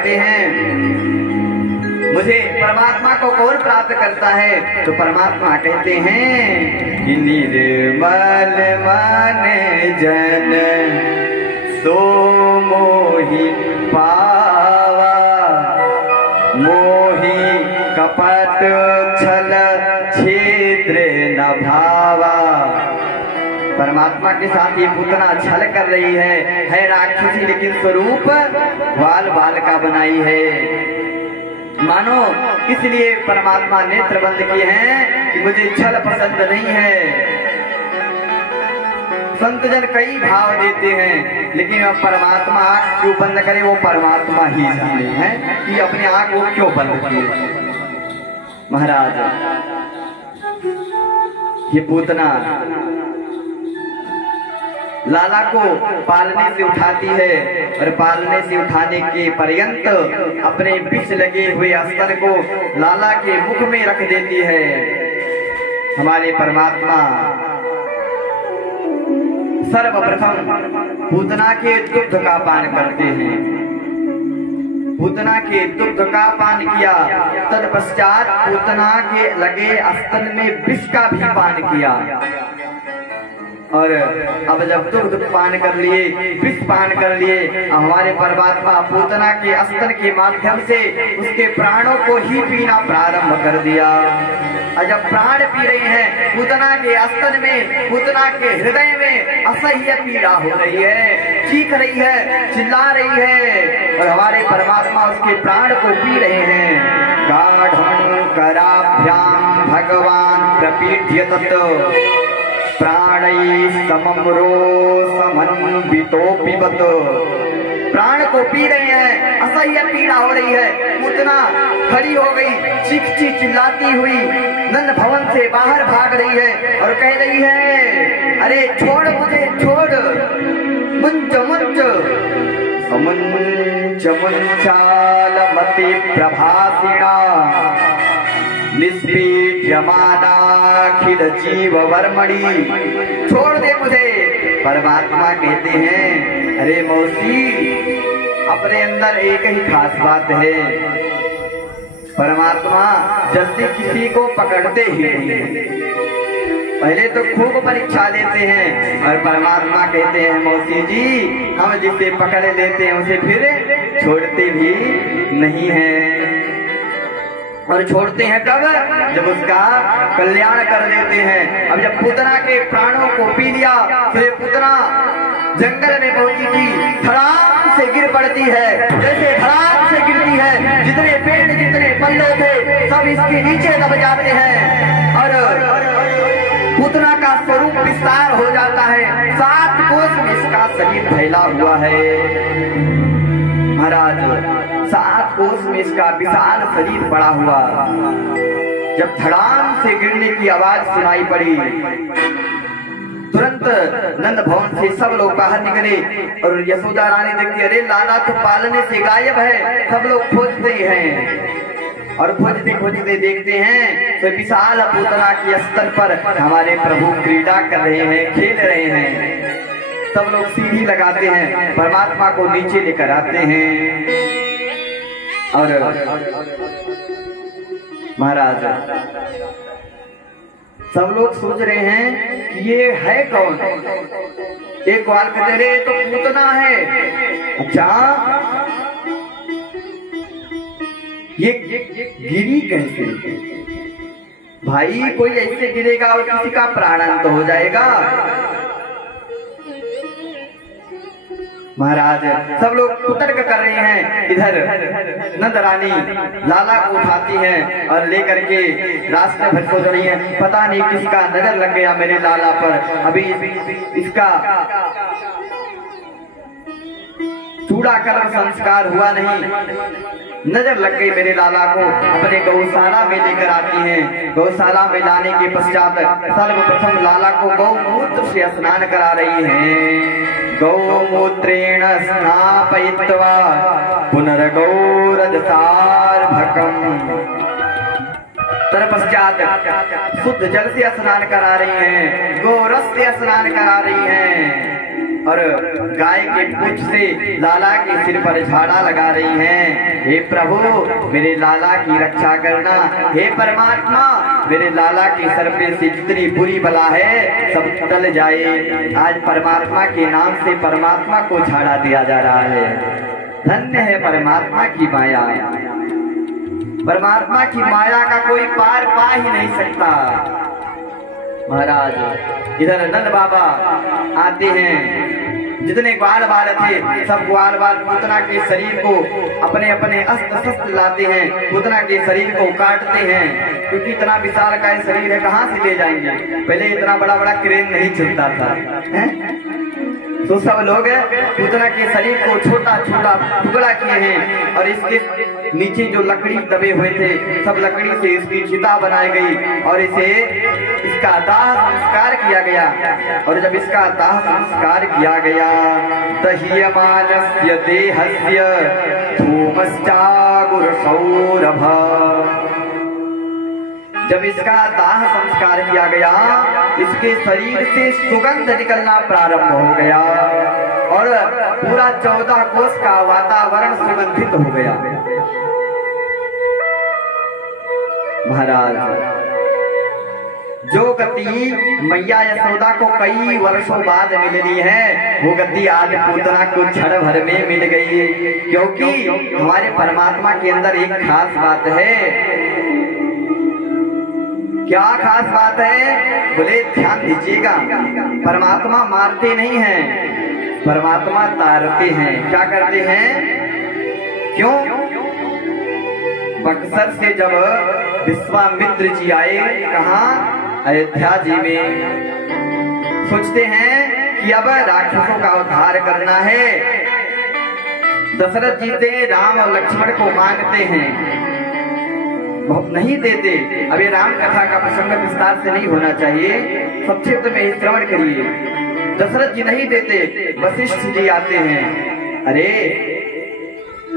कहते हैं मुझे परमात्मा को कौन प्राप्त करता है, तो परमात्मा कहते हैं कि निर्मल मन जन सो मोहि पावा, मोहि कपट छल छिद्र न भावा। परमात्मा के साथ ये पूतना छल कर रही है राक्षसी, लेकिन स्वरूप बाल बाल का बनाई है। मानो इसलिए परमात्मा नेत्र बंद किए हैं कि मुझे छल पसंद नहीं है। संत जन कई भाव देते हैं, लेकिन अब परमात्मा आंख क्यों बंद करे, वो परमात्मा ही जाने है कि अपने आंख वो क्यों बंद किए। महाराज ये पूतना लाला को पालने से उठाती है और पालने से उठाने के पर्यंत अपने विष लगे हुए अस्त्र को लाला के मुख में रख देती है। हमारे परमात्मा सर्वप्रथम पूतना के दुग्ध का पान करते हैं। पूतना के दुग्ध का पान किया, तत्पश्चात पूतना के लगे स्तन में विष का भी पान किया। और अब जब दुग्ध पान कर लिए, विष पान कर लिए, हमारे परमात्मा पूतना के स्तन के माध्यम से उसके प्राणों को ही पीना प्रारंभ कर दिया। और जब प्राण पी रही हैं, पूतना के स्तन में, पूतना के हृदय में असह्य पीड़ा हो रही है, चीख रही है, चिल्ला रही है, और हमारे परमात्मा उसके प्राण को पी रहे हैं। गाढ़ं कराभ्याम भगवान प्रपीड्य तत् प्राणैः समम्रो समन्वितो पिबत। प्राण को पी रहे हैं, असह्य पीड़ा हो रही है। पूतना खड़ी हो गई, चीखती चिल्लाती हुई नंद भवन से बाहर भाग रही है और कह रही है, अरे छोड़ मुझे, छोड़। मुंच मुंच समुंच मुंचालमति प्रभासिणा निष्पीड्यमानाखिल जीव वर्मणि। छोड़ दे मुझे। परमात्मा कहते हैं, अरे मौसी, अपने अंदर एक ही खास बात है, परमात्मा जल्दी किसी को पकड़ते ही नहीं। पहले तो खूब परीक्षा लेते हैं, और परमात्मा कहते हैं, मौसी जी, हम जिसे पकड़ लेते हैं उसे फिर छोड़ते भी नहीं हैं। और छोड़ते हैं कब, जब उसका कल्याण कर देते हैं। अब जब पूतना के प्राणों को पी लिया, फिर पूतना जंगल में पहुंची थी, धड़ाम से गिर पड़ती है। जैसे धड़ाम से गिरती है, जितने पेड़ जितने पल्ले थे सब इसके नीचे दब जाते हैं, और पूतना का स्वरूप विस्तार हो जाता है। 7 कोस में इसका शरीर फैला हुआ है। महाराज 7 कोस में इसका विशाल शरीर पड़ा हुआ। जब धड़ाम से गिरने की आवाज सुनाई पड़ी, तुरंत नंद भवन से सब लोग बाहर निकले, और यशोदा रानी देखती, अरे लाला तो पालने से गायब है। सब लोग खोजते हैं, और खोजते खोजते देखते हैं तो विशाल पूतना के स्तर पर हमारे प्रभु क्रीड़ा कर रहे हैं, खेल रहे हैं। सब लोग सीढ़ी लगाते हैं, परमात्मा को नीचे लेकर आते हैं। और महाराज सब लोग सोच रहे हैं कि ये है कौन। एक बार कहते रहे तो पूतना है। अच्छा, ये गिरी कैसे भाई? कोई ऐसे गिरेगा और किसी का प्राणांत हो जाएगा। महाराज सब लोग कुतर्क कर रहे हैं। इधर नंद रानी लाला को उठाती हैं और लेकर के रास्ते भर सोच रही हैं, पता नहीं किसी का नजर लग गया मेरे लाला पर, अभी इसका चूड़ा कर्म संस्कार हुआ नहीं, नजर लग गई मेरे लाला को। अपने गौशाला में लेकर आती हैं। गौशाला में लाने के पश्चात सर्वप्रथम लाला को गौमूत्र से स्नान करा रही हैं। गौमूत्रेण स्नापयित्वा पुनर्गौरजसार्भकम्। तत्पश्चात शुद्ध जल से स्नान करा रही हैं, गोरस से स्नान करा रही हैं। और गाय के पूंछ से लाला के सिर पर झाड़ा लगा रही हैं। हे प्रभु मेरे लाला की रक्षा करना, हे परमात्मा मेरे लाला के सर पे से जितनी बुरी बला है सब टल जाए। आज परमात्मा के नाम से परमात्मा को झाड़ा दिया जा रहा है। धन्य है परमात्मा की माया। परमात्मा की माया का कोई पार पा ही नहीं सकता। महाराज इधर नंद बाबा आते हैं, जितने ग्वाल बाल थे सब ग्वाल बाल पूतना के शरीर को अपने अपने अस्त्र शस्त्र लाते हैं, पूतना के शरीर को काटते हैं, क्योंकि इतना विशाल का शरीर है कहाँ से ले जाएंगे। पहले इतना बड़ा बड़ा क्रेन नहीं चलता था है? तो सब लोग पूतना के शरीर को छोटा छोटा टुकड़ा किए हैं और इसके नीचे जो लकड़ी दबे हुए थे सब लकड़ी से इसकी चिता बनाई गई और इसका दाह संस्कार किया गया। और जब इसका दाह संस्कार किया गया दह्यमानस्य देहस्य धूमश्चागुरसौरभ, जब इसका दाह संस्कार किया गया इसके शरीर से सुगंध निकलना प्रारंभ हो गया और पूरा 14 कोस का वातावरण सुगंधित हो गया। महाराज जो गति मैया यशोदा को कई वर्षों बाद मिलनी है वो गति आज पूतना को क्षण भर में मिल गई, क्योंकि हमारे परमात्मा के अंदर एक खास बात है। क्या खास बात है बोले, ध्यान दीजिएगा। परमात्मा मारते नहीं हैं, परमात्मा तारते हैं। क्या करते हैं? क्यों? बक्सर से जब विश्वामित्र जी आए कहाँ? अयोध्या जी में, सोचते हैं कि अब राक्षसों का उद्धार करना है। दशरथ जी से राम और लक्ष्मण को मांगते हैं, बहुत नहीं देते। अब ये राम कथा का प्रसंग विस्तार से नहीं होना चाहिए, संक्षिप्त में ही श्रवण करिए। दशरथ जी नहीं देते, वशिष्ठ जी आते हैं, अरे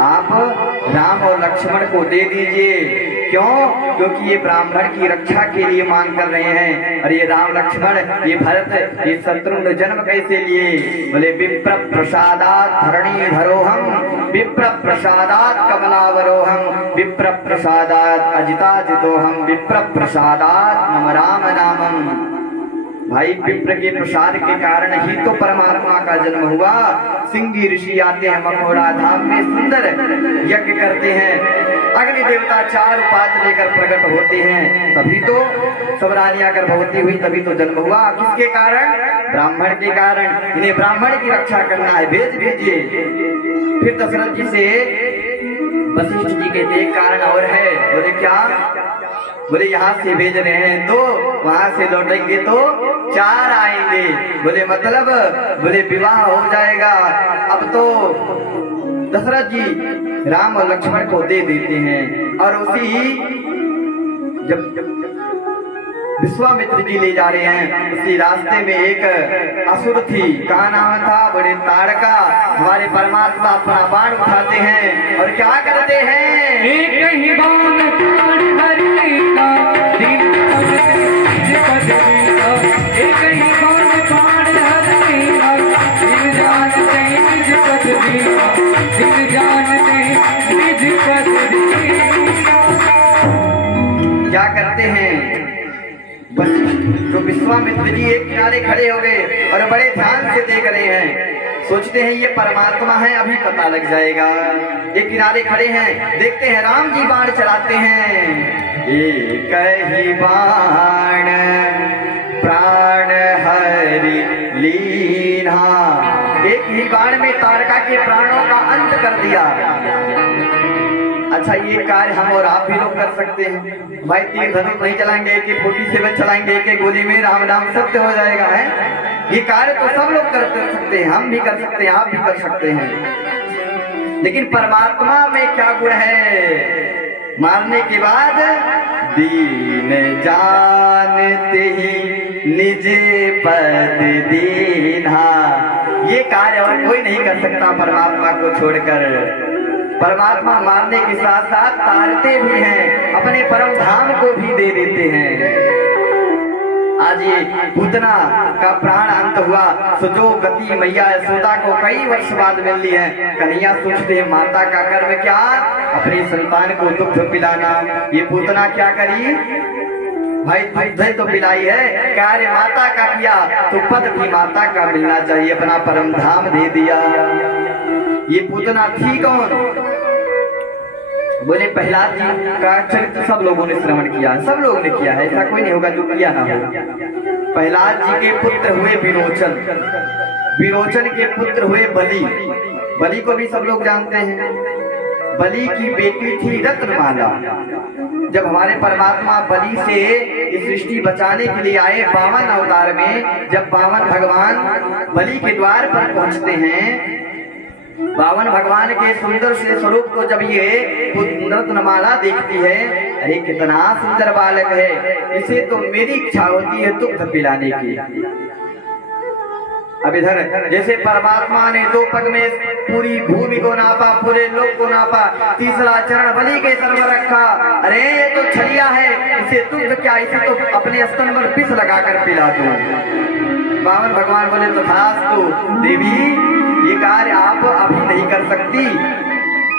आप राम और लक्ष्मण को दे दीजिए। क्यों? क्योंकि ये ब्राह्मण की रक्षा के लिए मांग कर रहे हैं। और ये राम लक्ष्मण, ये भरत, ये शत्रुघ्न जन्म कैसे लिए? बोले विप्र प्रसादात धरणी धरोहम, विप्र प्रसादात कमलावरोहम, विप्र प्रसादात अजिताजितोहम, विप्र प्रसादात मम राम नामम। भाई विप्र के प्रसाद के कारण ही तो परमात्मा का जन्म हुआ। सिंगी ऋषि आते हैं मखोड़ा धाम में, सुंदर यज्ञ करते हैं, अग्नि देवता 4 पात्र लेकर प्रकट होते हैं, तभी तो सब रानियां गर्भवती हुई, तभी तो जन्म हुआ। किसके कारण? ब्राह्मण के कारण। इन्हें ब्राह्मण की रक्षा करना है, भेज दीजिए। फिर दशरथ जी से वशिष्ठ जी के एक कारण और है। बोले क्या? बोले यहाँ से भेज रहे हैं तो वहां से लौटेंगे तो 4 आएंगे। बोले मतलब? बोले विवाह हो जाएगा। अब तो दशरथ जी राम और लक्ष्मण को दे देते हैं और उसी जब विश्वामित्र जी ले जा रहे हैं उसी रास्ते में एक असुर थी, कहा नाम था? बड़े ताड़का। हमारे परमात्मा अपना बाण उठाते हैं और क्या करते हैं? एक ही बाण हरिका, एक ही बाण क्या करते हैं? जो विश्वामित्र जी एक किनारे खड़े हो गए और बड़े ध्यान से देख रहे हैं, सोचते हैं ये परमात्मा है, अभी पता लग जाएगा। एक किनारे खड़े हैं, देखते हैं राम जी बाण चलाते हैं। एक ही बाण प्राण हरि लीना, एक ही बाण में तारका के प्राणों का अंत कर दिया। अच्छा ये कार्य हम और आप भी लोग कर सकते हैं। भाई तीर धनुष नहीं चलाएंगे, AK-47 चलाएंगे, एक गोली में राम नाम सत्य हो जाएगा है। ये कार्य तो सब लोग कर सकते हैं, हम भी कर सकते हैं, आप भी कर सकते हैं। लेकिन परमात्मा में क्या गुण है? मारने के बाद दीन जानते ही निज पद दीन्हा, ये कार्य और कोई नहीं कर सकता परमात्मा को छोड़कर। परमात्मा मारने के साथ साथ तारते भी हैं, अपने परम धाम को भी दे देते हैं। आज ये पूतना का प्राण अंत हुआ, सो जो गति मैया यशोदा को कई वर्ष बाद मिल ली है। कन्हैया सोचते हैं माता का कर्म क्या, अपनी संतान को दुग्ध पिलाना। ये पूतना क्या करी, भाई दुग्ध तो पिलाई है, कार्य माता का किया तो पद भी माता का मिलना चाहिए, अपना परम धाम दे दिया। ये पूतना थी कौन, बोले प्रहलाद जी का चरित्र सब लोगों ने श्रवण किया, सब लोगों ने किया है, ऐसा कोई नहीं होगा जो किया ना हो। प्रहलाद जी के पुत्र हुए विरोचन, विरोचन के पुत्र हुए बलि, बलि को भी सब लोग जानते हैं। बलि की बेटी थी रत्नमाला। जब हमारे परमात्मा बलि से इस सृष्टि बचाने के लिए आए 52 अवतार में, जब 52 भगवान बलि के द्वार पर पहुंचते हैं, 52 भगवान के सुंदर से स्वरूप को जब ये रत्नमाला देखती है, अरे कितना सुंदर बालक है, इसे तो मेरी इच्छा होती है दुग्ध पिलाने की। अब इधर जैसे परमात्मा ने 2 पग में पूरी भूमि को नापा, पूरे लोक को नापा, तीसरा चरण बलि के सर में रखा, अरे ये तो छलिया है, इसे दुग्ध क्या, इसे तो अपने स्तन पर विष लगाकर पिला दो। 52 भगवान बोले तथास्तु देवी, ये कार्य आप अभी नहीं कर सकती,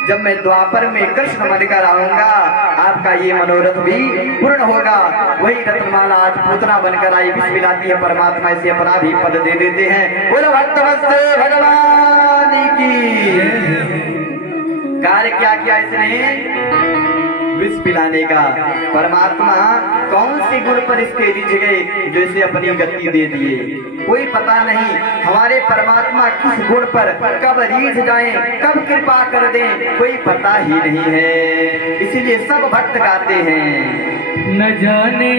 जब मैं द्वापर में कृष्ण बनकर आऊंगा आपका ये मनोरथ भी पूर्ण होगा। वही रत्नमाला आज पूतना बनकर आई, विष पिलाती है, परमात्मा इसे अपना भी पद दे देते हैं। बोलो भक्तवत्सल भगवान की। कार्य क्या किया इसने, विष पिलाने का। परमात्मा कौन से गुण पर इसके रिझ गए जो इसे अपनी गति दे दिए, कोई पता नहीं। हमारे परमात्मा किस गुण पर कब रीझ जाएं, कब कृपा कर दें, कोई पता ही नहीं है। इसीलिए सब भक्त गाते हैं, न जाने